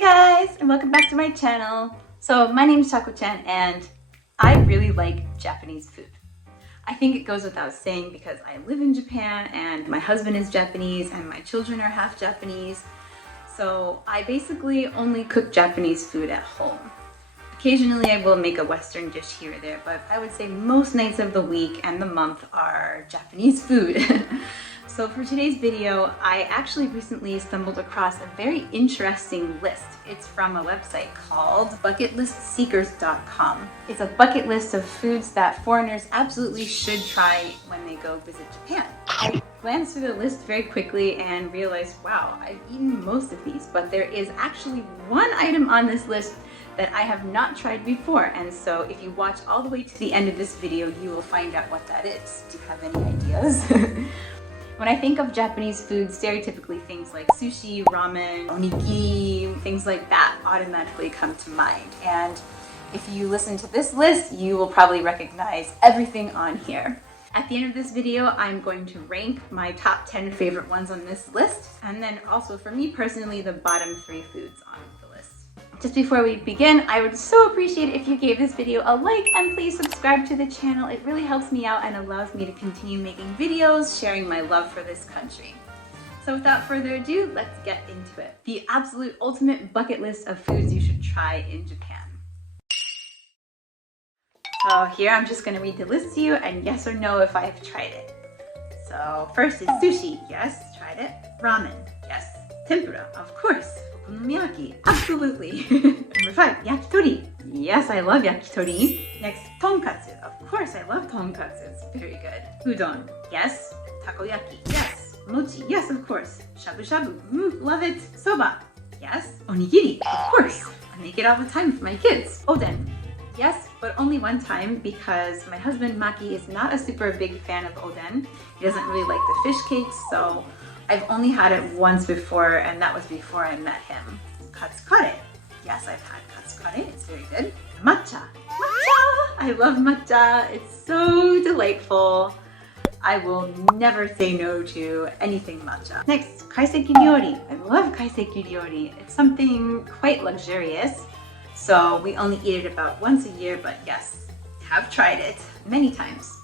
Hi guys, and welcome back to my channel. So my name is Chaco-chan and I really like Japanese food. I think it goes without saying because I live in Japan and my husband is Japanese and my children are half Japanese. So I basically only cook Japanese food at home. Occasionally I will make a Western dish here or there, but I would say most nights of the week and the month are Japanese food. So for today's video, I actually recently stumbled across a very interesting list. It's from a website called bucketlistseekers.com. It's a bucket list of foods that foreigners absolutely should try when they go visit Japan. I glanced through the list very quickly and realized, wow, I've eaten most of these, but there is actually one item on this list that I have not tried before. And so if you watch all the way to the end of this video, you will find out what that is. Do you have any ideas? When I think of Japanese food, stereotypically things like sushi, ramen, onigiri, things like that automatically come to mind. And if you listen to this list, you will probably recognize everything on here. At the end of this video, I'm going to rank my top 10 favorite ones on this list, and then also for me personally, the bottom 3 foods on the list. Just before we begin, I would so appreciate it if you gave this video a like and please subscribe to the channel. It really helps me out and allows me to continue making videos, sharing my love for this country. So without further ado, let's get into it. The absolute ultimate bucket list of foods you should try in Japan. So here I'm just going to read the list to you and yes or no if I've tried it. So first is sushi. Yes, tried it. Ramen. Yes. Tempura. Of course. Okonomiyaki, absolutely. Number 5, yakitori. Yes, I love yakitori. Next, tonkatsu. Of course, I love tonkatsu. It's very good. Udon. Yes. Takoyaki. Yes. Mochi. Yes, of course. Shabu shabu. Love it. Soba. Yes. Onigiri. Of course. I make it all the time for my kids. Oden. Yes, but only one time because my husband Maki is not a super big fan of oden. He doesn't really like the fish cakes, so I've only had it once before, and that was before I met him. Katsukare. Yes, I've had katsukare. It's very good. Matcha. Matcha! I love matcha. It's so delightful. I will never say no to anything matcha. Next, kaiseki ryori. I love kaiseki ryori. It's something quite luxurious. So we only eat it about once a year, but yes, have tried it many times.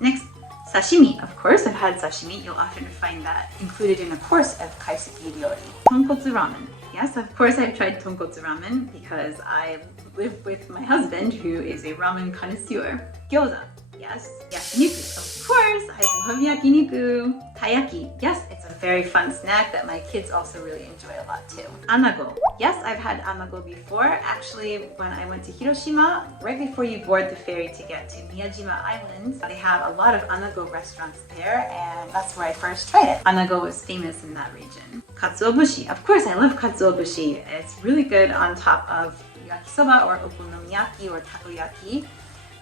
Next, sashimi. Of course, I've had sashimi. You'll often find that included in a course of kaiseki ryori. Tonkotsu ramen. Yes, of course, I've tried tonkotsu ramen because I live with my husband who is a ramen connoisseur. Gyoza. Yes. Yakiniku. Of course, I love yakiniku. Taiyaki. Yes, it's a very fun snack that my kids also really enjoy a lot too. Anago. Yes, I've had anago before. Actually, when I went to Hiroshima, right before you board the ferry to get to Miyajima Island, they have a lot of anago restaurants there, and that's where I first tried it. Anago is famous in that region. Katsuobushi. Of course, I love katsuobushi. It's really good on top of yakisoba or okonomiyaki or takoyaki.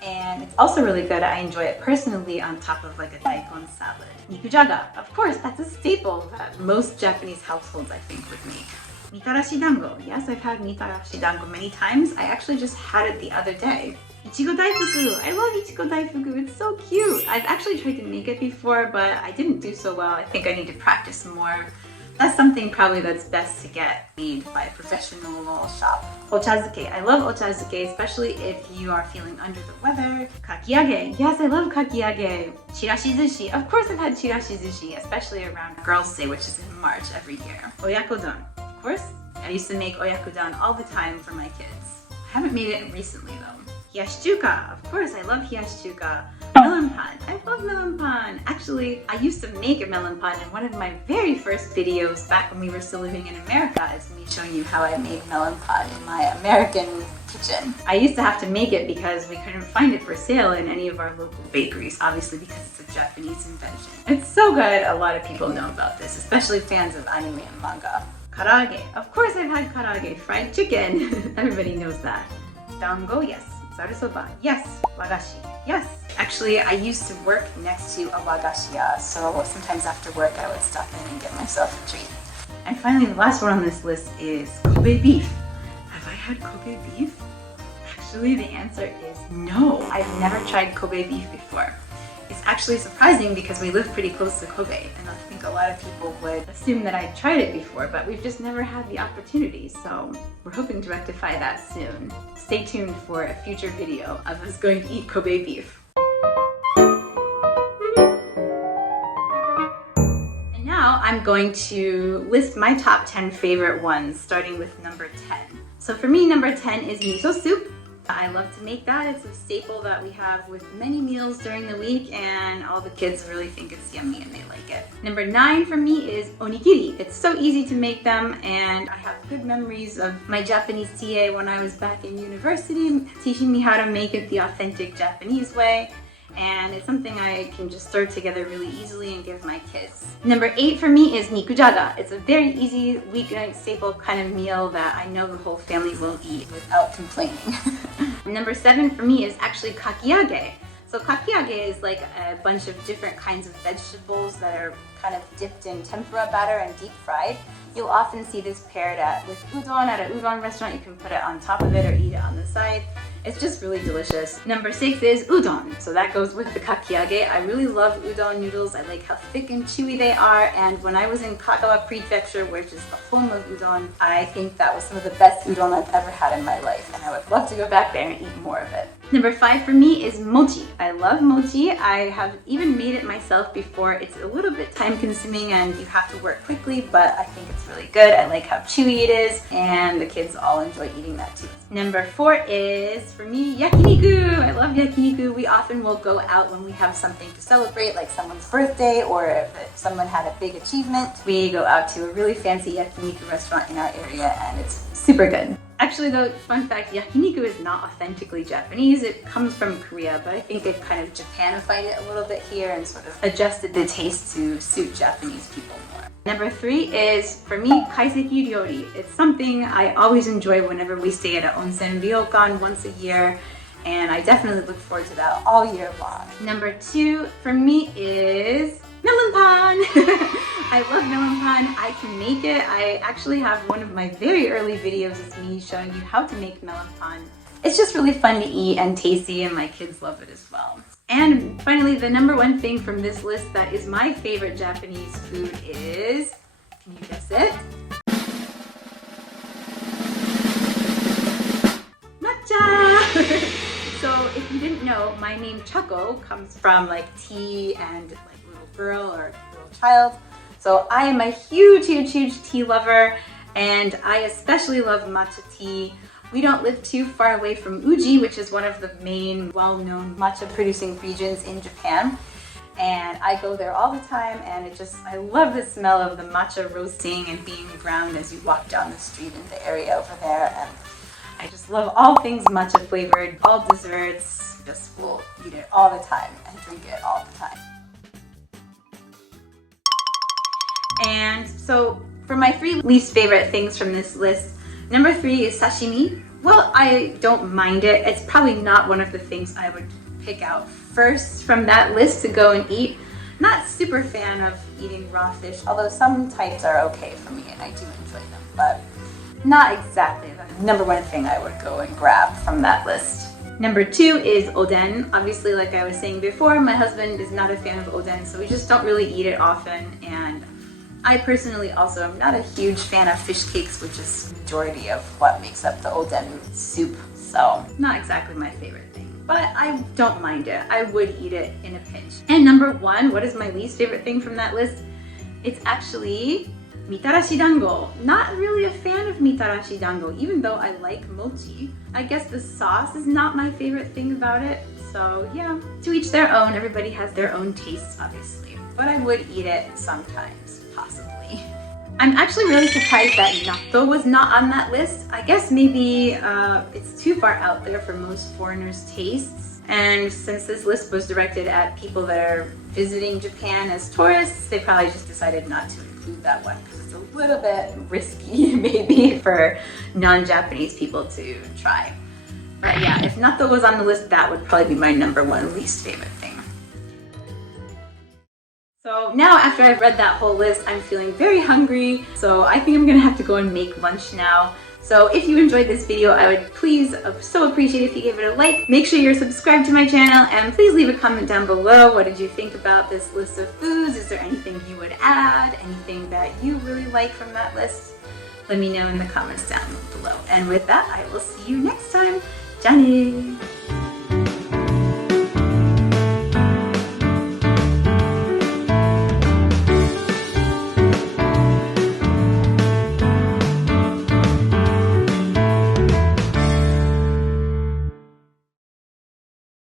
And it's also really good, I enjoy it personally, on top of like a daikon salad. Nikujaga, of course, that's a staple that most Japanese households I think would make. Mitarashi dango, yes, I've had mitarashi dango many times. I actually just had it the other day. Ichigo daifuku, I love ichigo daifuku, it's so cute. I've actually tried to make it before, but I didn't do so well. I think I need to practice more. That's something probably that's best to get made by a professional shop. Ochazuke. I love ochazuke, especially if you are feeling under the weather. Kakiage. Yes, I love kakiage. Chirashi zushi. Of course I've had chirashi zushi, especially around Girls' Day, which is in March every year. Oyakodon. Of course, I used to make oyakodon all the time for my kids. I haven't made it recently though. Hiyashichuka. Of course, I love hiyashichuka. Melon pan. I love melon pan. Actually, I used to make a melon pan in one of my very first videos back when we were still living in America. It's me showing you how I made melon pan in my American kitchen. I used to have to make it because we couldn't find it for sale in any of our local bakeries, obviously because it's a Japanese invention. It's so good. A lot of people know about this, especially fans of anime and manga. Karaage. Of course I've had karaage, fried chicken. Everybody knows that. Dango, yes. Zarusoba, yes. Wagashi, yes. Actually, I used to work next to a wagashiya, so sometimes after work I would stop in and get myself a treat. And finally, the last one on this list is Kobe beef. Have I had Kobe beef? Actually, the answer is no. I've never tried Kobe beef before. It's actually surprising because we live pretty close to Kobe, and I think a lot of people would assume that I tried it before, but we've just never had the opportunity, so we're hoping to rectify that soon. Stay tuned for a future video of us going to eat Kobe beef. And now I'm going to list my top 10 favorite ones, starting with number 10. So for me, number 10 is miso soup. I love to make that. It's a staple that we have with many meals during the week, and all the kids really think it's yummy and they like it. Number 9 for me is onigiri. It's so easy to make them, and I have good memories of my Japanese TA when I was back in university teaching me how to make it the authentic Japanese way. And it's something I can just stir together really easily and give my kids. Number 8 for me is nikujaga. It's a very easy weeknight staple kind of meal that I know the whole family will eat without complaining. Number 7 for me is actually kakiage. So kakiage is like a bunch of different kinds of vegetables that are kind of dipped in tempura batter and deep fried. You'll often see this paired with udon at a udon restaurant. You can put it on top of it or eat it on the side. It's just really delicious. Number 6 is udon. So that goes with the kakiage. I really love udon noodles. I like how thick and chewy they are. And when I was in Kagawa Prefecture, which is the home of udon, I think that was some of the best udon I've ever had in my life. And I would love to go back there and eat more of it. Number 5 for me is mochi. I love mochi. I have even made it myself before. It's a little bit time consuming and you have to work quickly, but I think it's really good. I like how chewy it is, and the kids all enjoy eating that too. Number 4 is, for me, yakiniku. I love yakiniku. We often will go out when we have something to celebrate, like someone's birthday or if someone had a big achievement. We go out to a really fancy yakiniku restaurant in our area, and it's super good. Actually though, fun fact, yakiniku is not authentically Japanese. It comes from Korea, but I think they've kind of Japanified it a little bit here and sort of adjusted the taste to suit Japanese people more. Number 3 is, for me, kaiseki ryori. It's something I always enjoy whenever we stay at an onsen ryokan once a year, and I definitely look forward to that all year long. Number 2 for me is melon pan. I love melon pan. I can make it. I actually have one of my very early videos is me showing you how to make melon pan. It's just really fun to eat and tasty, and my kids love it as well. And finally, the number 1 thing from this list that is my favorite Japanese food is, can you guess it? Matcha! So if you didn't know, my name Chaco comes from like tea and like little girl or little child. So I am a huge tea lover, and I especially love matcha tea. We don't live too far away from Uji, which is one of the main well-known matcha producing regions in Japan. And I go there all the time, and I love the smell of the matcha roasting and being ground as you walk down the street in the area over there. And I just love all things matcha flavored, all desserts, just will eat it all the time and drink it all the time. And so for my 3 least favorite things from this list, number 3 is sashimi. Well, I don't mind it. It's probably not one of the things I would pick out first from that list to go and eat. Not super fan of eating raw fish, although some types are okay for me and I do enjoy them, but not exactly the number 1 thing I would go and grab from that list. Number 2 is oden. Obviously, like I was saying before, my husband is not a fan of oden, so we just don't really eat it often, and I personally also am not a huge fan of fish cakes, which is the majority of what makes up the oden soup. So not exactly my favorite thing, but I don't mind it. I would eat it in a pinch. And number 1, what is my least favorite thing from that list? It's actually mitarashi dango. Not really a fan of mitarashi dango, even though I like mochi. I guess the sauce is not my favorite thing about it. So yeah, to each their own. Everybody has their own tastes, obviously. But I would eat it sometimes. Possibly. I'm actually really surprised that natto was not on that list. I guess maybe it's too far out there for most foreigners' tastes. And since this list was directed at people that are visiting Japan as tourists, they probably just decided not to include that one because it's a little bit risky maybe for non-Japanese people to try. But yeah, if natto was on the list, that would probably be my number 1 least favorite thing. So now after I've read that whole list, I'm feeling very hungry. So I think I'm gonna have to go and make lunch now. So if you enjoyed this video, I would please so appreciate if you gave it a like. Make sure you're subscribed to my channel, and please leave a comment down below. What did you think about this list of foods? Is there anything you would add? Anything that you really like from that list? Let me know in the comments down below. And with that, I will see you next time. じゃあねー。